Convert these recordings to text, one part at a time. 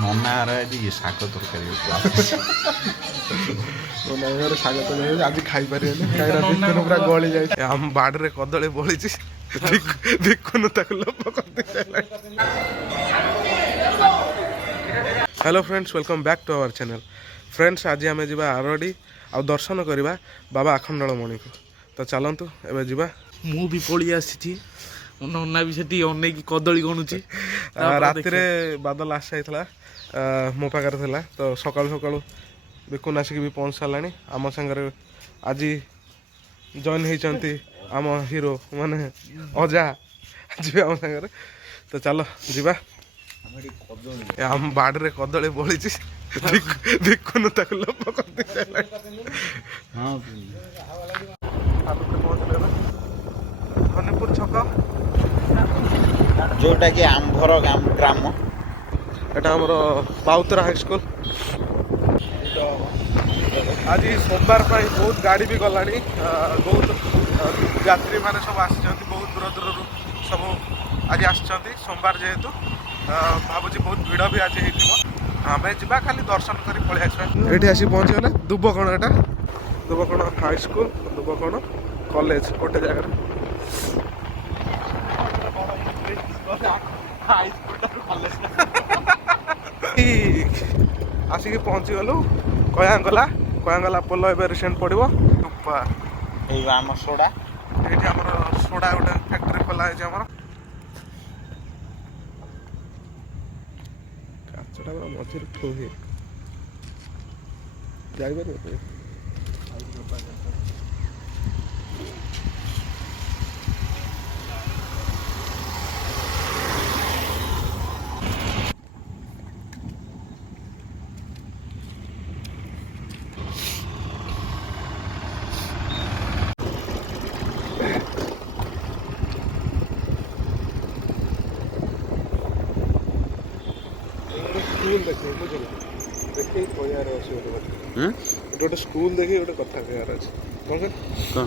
ନନାର ଆଜି ଶାଗ ତରକାରୀ ହେଇଥିଲା। ନନାର ଶାଗ ତରକାରୀ ଆଜି ଖାଇପାରିବେନି କାହିଁକିନା ବିକୁନ ପୁରା ଗଳି ଯାଇଛି। ଆମ ବାଡ଼ିରେ କଦଳୀ ବଳିଛି ବିକୁନ ତାକୁ ଲୋପ କରିଦେଇସାରିଲାଣି। Hello friends, welcome back to our channel. Friends, ଆଜି ଆମେ ଯିବା ଆରଡ଼ି ଆଉ ଦର୍ଶନ କରିବା ବାବା ଆଖଣ୍ଡଳମଣିକୁ। ତ ଚାଲନ୍ତୁ ଏବେ ଯିବା। ମୁଁ ବି ପଳେଇ ଆସିଛି, ନନା ବି ସେଠି ଅନେଇକି କଦଳୀ ଗଣୁଛି। ରାତିରେ ବାଦଲ ଆସି ଯାଇଥିଲା, ମୋ ପାଖରେ ଥିଲା। ତ ସକାଳୁ ସକାଳୁ ବିକୁନ ଆସିକି ବି ପହଞ୍ଚି ସାରିଲାଣି। ଆମ ସାଙ୍ଗରେ ଆଜି ଜଏନ୍ ହେଇଛନ୍ତି ଆମ ହିରୋ ମାନେ ଅଜା, ଯିବେ ଆମ ସାଙ୍ଗରେ। ତ ଚାଲ ଯିବା। ଆମ ବାଡ଼ିରେ କଦଳୀ ବଳିଛି ବିକୁନ ତାକୁ ଲୋପ କରିଦେଇସାରିଲାଣି। ଧନୀପୁର ଛକ, ଯୋଉଟା କି ଆମ୍ଭର ଗ୍ରାମ। ଏଟା ଆମର ପାଉତରା ହାଇସ୍କୁଲ। ଆଜି ସୋମବାର ପାଇଁ ବହୁତ ଗାଡ଼ି ବି ଗଲାଣି। ବହୁତ ଯାତ୍ରୀମାନେ ସବୁ ଆସିଛନ୍ତି, ବହୁତ ଦୂର ଦୂରରୁ ସବୁ ଆଜି ଆସିଛନ୍ତି। ସୋମବାର ଯେହେତୁ ଭାବୁଛି ବହୁତ ଭିଡ଼ ବି ଆଜି ହେଇଥିବ। ଆମେ ଯିବା ଖାଲି ଦର୍ଶନ କରି ପଳେଇ ଆସିବା। ଏଇଠି ଆସି ପହଞ୍ଚିଗଲେ ଦୁବକଣ, ଏଟା ଦୁବକଣ ହାଇସ୍କୁଲ, ଦୁବକଣ କଲେଜ ଗୋଟେ ଜାଗାରେ। ଆସିକି ପହଞ୍ଚିଗଲୁ କୟାଙ୍ଗଲା ପୋଲ। ଏବେ ରିସେଣ୍ଟ ପଡ଼ିବ। ଏଇ ଆମ ସୋଡ଼ା, ଏଇଠି ଆମର ସୋଡ଼ା ଗୋଟେ ଫ୍ୟାକ୍ଟ୍ରି ଖୋଲା ହେଇଛି ଆମର। କାଚଟା ପୁରା ମଝିରେ ଠୁ ହୁଏ, ଯାଇପାରିବ। ସ୍କୁଲ ଦେଖିବେ, ବୁଝିଲେ, ଦେଖିକି କହିବାର ଅଛି ଗୋଟେ କଥା। ଗୋଟେ ସ୍କୁଲ ଦେଖିକି ଗୋଟେ କଥା କହିବାର ଅଛି। କ'ଣ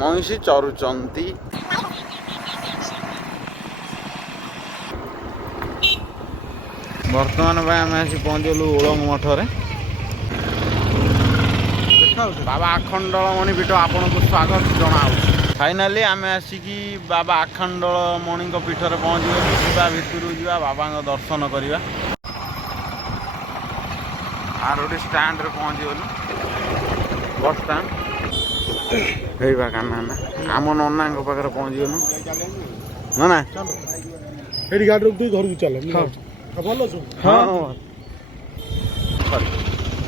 ମଇଁଷି ଚରୁଛନ୍ତି। ବର୍ତ୍ତମାନ ପାଇଁ ଆମେ ଆସି ପହଞ୍ଚିଗଲୁ ଓଳଙ୍ଗ ମଠରେ। ବାବା ଆଖଣ୍ଡଳମଣି ପୀଠ ଆପଣଙ୍କୁ ସ୍ୱାଗତ ଜଣାଉଛି। ଫାଇନାଲି ଆମେ ଆସିକି ବାବା ଆଖଣ୍ଡଳମଣିଙ୍କ ପୀଠରେ ପହଞ୍ଚିଗଲୁ। ଯିବା ଭିତରକୁ ଯିବା, ବାବାଙ୍କ ଦର୍ଶନ କରିବା। ଆରଡ଼ି ଷ୍ଟାଣ୍ଡରେ ପହଞ୍ଚିଗଲୁ, ବସ୍ ଷ୍ଟାଣ୍ଡ। ହେଇବା କାହ୍ନା ଆମ ନନାଙ୍କ ପାଖରେ ପହଞ୍ଚିଗଲୁ। ନନା ଏଠି ଗାଡ଼ି ରଖି ଘରକୁ ଚାଲ। ଭଲ ଅଛୁ? ହଁ,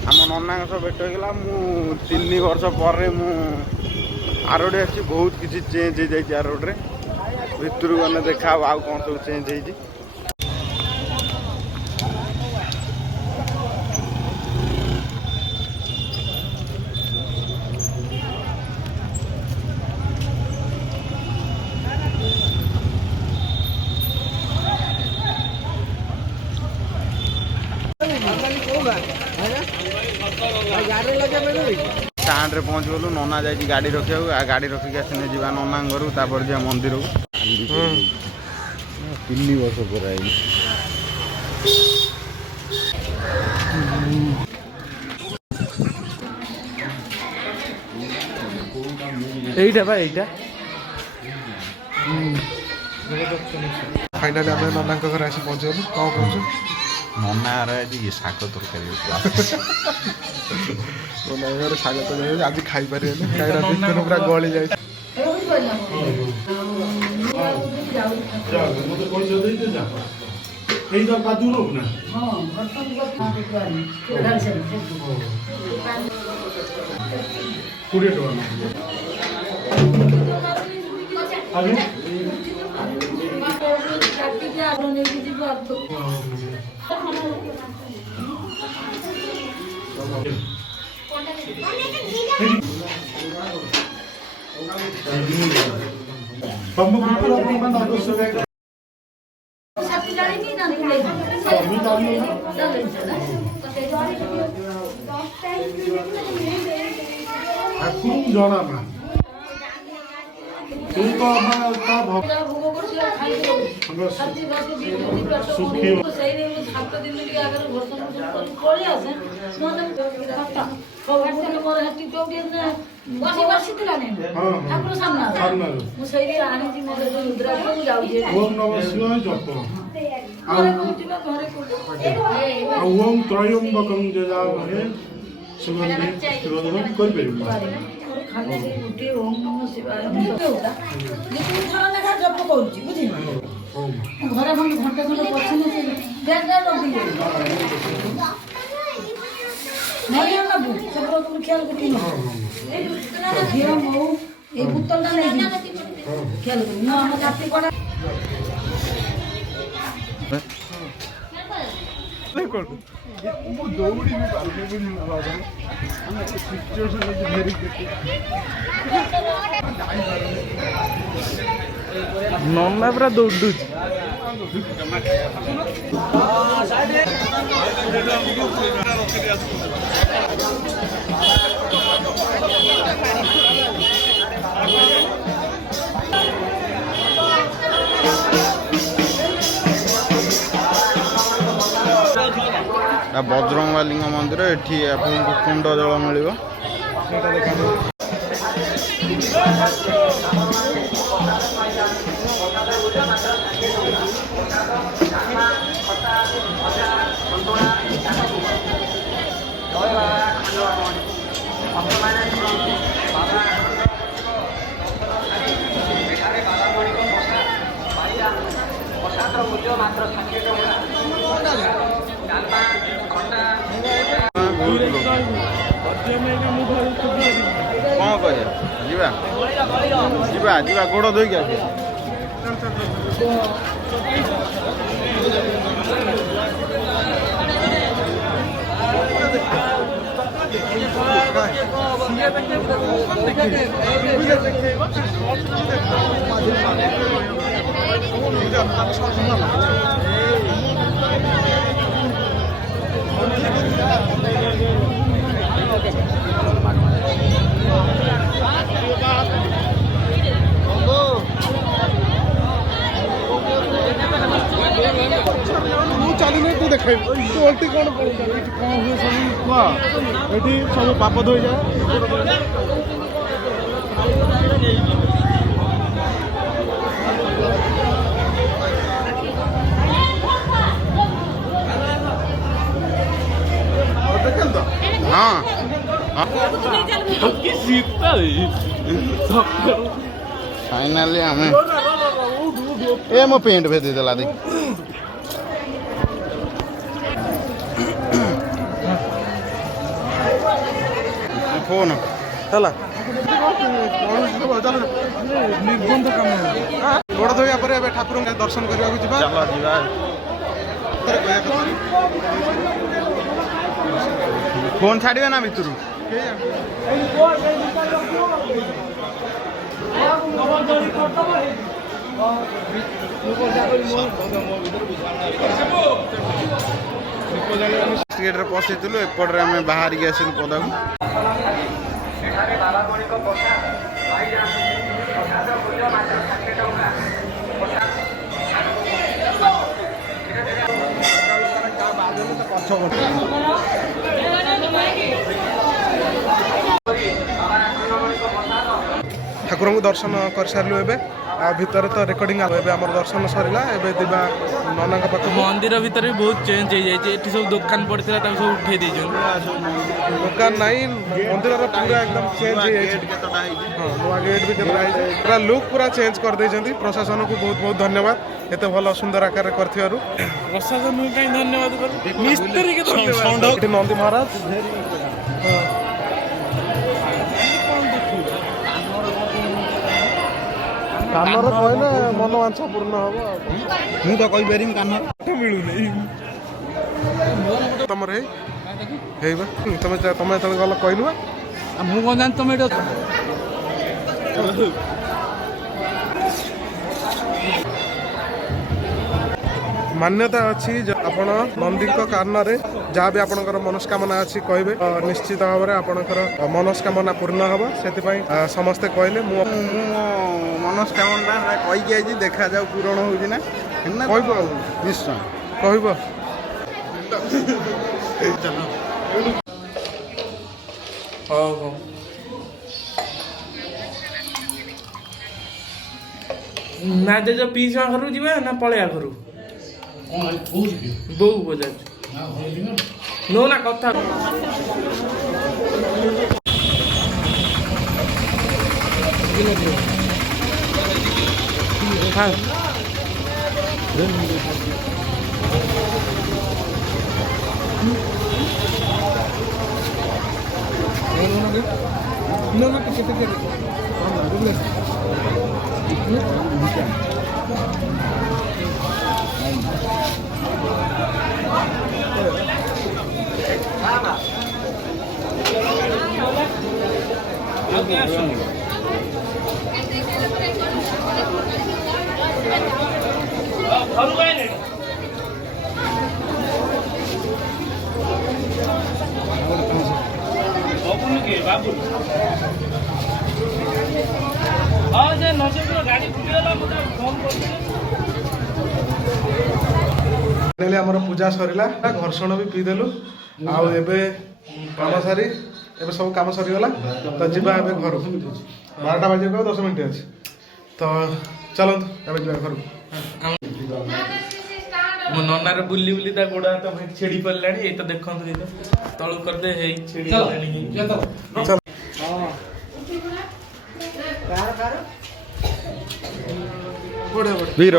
ଆମ ନନାଙ୍କ ସହ ଭେଟ ହେଇଗଲା। ମୁଁ 3 ବର୍ଷ ପରେ ମୁଁ ଆରଡ଼ି ଆସିଛି। ବହୁତ କିଛି ଚେଞ୍ଜ ହେଇଯାଇଛି ଆରଡ଼ିରେ। ଭିତରକୁ ଗଲେ ଦେଖା ହବ ଆଉ କ'ଣ ସବୁ ଚେଞ୍ଜ ହେଇଛି। ଷ୍ଟାଣ୍ଡରେ ପହଞ୍ଚିଗଲୁ। ନନା ଯାଇଛି ଗାଡ଼ି ରଖିବାକୁ। ଗାଡ଼ି ରଖିକି ଆସିଲେ ଯିବା ନନାଙ୍କ ଘରକୁ, ତାପରେ ଯିବା ମନ୍ଦିରକୁ। 3 ବର୍ଷ ପରେ ଆଇଲି। ଏଇଟା ବା ଏଇଟା। ଫାଇନାଲି ଆମେ ନନାଙ୍କ ଘରେ ଆସି ପହଞ୍ଚିଗଲୁ। କ'ଣ କହୁଛୁ? ନନାର ଆଜି ଶାଗ ତରକାରୀ ହେଇଥିଲା। ନନାର ଶାଗ ତରକାରୀ ଆଜି ଖାଇପାରିବେନି କାହିଁକିନା ବିକୁନ ପୁରା ଗଳି ଯାଇଛି। ଜଣା ओम त्रयंबकं जजामहे सुगंधिं पुष्टिवर्धनं କରିପାରିବୁ। ଖାଲି ସେଇ ଗୋଟିଏ ଓମ୍ ନମଃ ଶିବାୟ ହେଉତା ଯେତିକି ଥର ଲେଖା ଜପ କରୁଛି ବୁଝିଲ ଘରେ ଖଣ୍ଡେ ଘଣ୍ଟେ ଖଣ୍ଡେ ପଛିଲେ ସେ ବ୍ୟାଗଟା ରଖିଦେବି ନଡ଼ିଆ ନେବୁ ସେଗୁଡ଼ା ତୁମେ ଖିଆଲ କରିକି ନେବୁ ଘିଅ ମହୁ ଏଇ ବୋତଲଟା ନେଇକି ଖିଆଲ କରିବୁ ମୁଁ ଆମ ଜାତି ପଡ଼ା ମୁଁ ଦୌଡ଼ି ବି ପାରୁନି ସିଚୁଏସନ୍ ଇଜ୍ ଭେରି ନନା ପୁରା ଦୌଡୁଛି। ବଜରଙ୍ଗବାଲିଙ୍କ ମନ୍ଦିର ଏଠି ଆପଣଙ୍କୁ କୁଣ୍ଡ ଜଳ ମିଳିବ। କ'ଣ କରିବା ଯିବା ଯିବା ଯିବା ଗୋଡ଼ ଧୋଇକି ଆସିବା। ମୁଁ ଚାଲିନି ତୁ ଦେଖେଇବୁ ତୁ ଓଲଟି କ'ଣ ପଳଉଛୁ ଏଠି କ'ଣ ହୁଏ ସବୁ କୁହ ଏଠି ସବୁ ପାପ ଧୋଇଯାଏ। ହଁ ଫାଇନାଲି ଆମେ ଏ ମୋ ପେଣ୍ଟ ଭେଦି ଦେଲା ଦେଖ ଫୋନ ହେଲା ନିର୍ବନ୍ଧ କାମ ଗୋଡ଼ ଧୋଇବା ପରେ ଏବେ ଠାକୁରଙ୍କୁ ଦର୍ଶନ କରିବାକୁ ଯିବା। ଚାଲ ଯିବା। ଫୋନ ଛାଡ଼ିବେ ନା ଭିତରୁ ଗେଟ୍ରେ ପଶିଥିଲୁ ଏପଟରେ ଆମେ ବାହାରିକି ଆସିଲୁ ପଦାକୁ। ଠାକୁରଙ୍କୁ ଦର୍ଶନ କରିସାରିଲୁ ଏବେ ଆଉ ଭିତରେ ତ ରେକର୍ଡିଂ ଏବେ ଆମର ଦର୍ଶନ ସରିଲା। ଏବେ ଯିବା ନନାଙ୍କ ପାଖକୁ। ମନ୍ଦିର ଭିତରେ ବି ବହୁତ ଚେଞ୍ଜ ହେଇଯାଇଛି। ଏଠି ସବୁ ଦୋକାନ ପଡ଼ିଥିଲା ତାକୁ ସବୁ ଉଠେଇ ଦେଇଛନ୍ତି। ଦୋକାନ ନାହିଁ ମନ୍ଦିରର ପୁରା ଏକଦମ ଚେଞ୍ଜ ହେଇଯାଇଛି। ହଁ ନୂଆ ଗେଟ୍ ବି କେତେଟା ହେଇଛି ପୁରା ଲୁକ୍ ପୁରା ଚେଞ୍ଜ କରିଦେଇଛନ୍ତି। ପ୍ରଶାସନକୁ ବହୁତ ବହୁତ ଧନ୍ୟବାଦ ଏତେ ଭଲ ସୁନ୍ଦର ଆକାରରେ କରିଥିବାରୁ। ପ୍ରଶାସନକୁ କାହିଁ ଧନ୍ୟବାଦ କରୁ ମିସ୍ତ୍ରୀ ଏଠି ନନ୍ଦୀ ମହାରାଜ କାନର କହିଲେ ମନ ବାଞ୍ଛା ପୂର୍ଣ୍ଣ ହବ। ମୁଁ ତ କହିପାରିବି କାନ ମିଳୁନି ତମର ହେଇବା ତମେ ଯେତେବେଳେ ଗଲ କହିଲୁ ମୁଁ କ'ଣ ଜାଣି ତମେ ଏଠି मान्यता अच्छी आपण नंदी कारणरे जहाँ भी आपणकर मनस्कामना अच्छी कहे निश्चित भाव में आपणकर मनस्कामना पूर्ण हम से समस्ते कहले मनस्कामना कहीकि आई देखा जाऊ पूरण होगी ना कहब निश्चय कहब ହଉ ହଉ ନା ଜେଜ ପିଇସା ଘରକୁ ଯିବା ନା ପଳେଇବା ଘରୁ ବୋଉ ପଚାରୁଛୁ ନୋ ନା କଥା आमर पूजा सरला घर्षण भी पीदेलु आउ एबे काम सारी एबे सब काम सरीगला तो जीवा एबे घर 12टा बजे को 10 मिनट अच्छे तो चलत एबे जीवा घर ମୋ ନନାର ବୁଲି ବୁଲି ତା ଗୋଡ଼ ହାତ ଛିଡ଼ି ପଡ଼ିଲାଣି ଏଇ ତ ଦେଖନ୍ତୁ ତଳୁ କରିଦେ ହେଇ ଛିଡ଼ି ଗଲାଣି वीर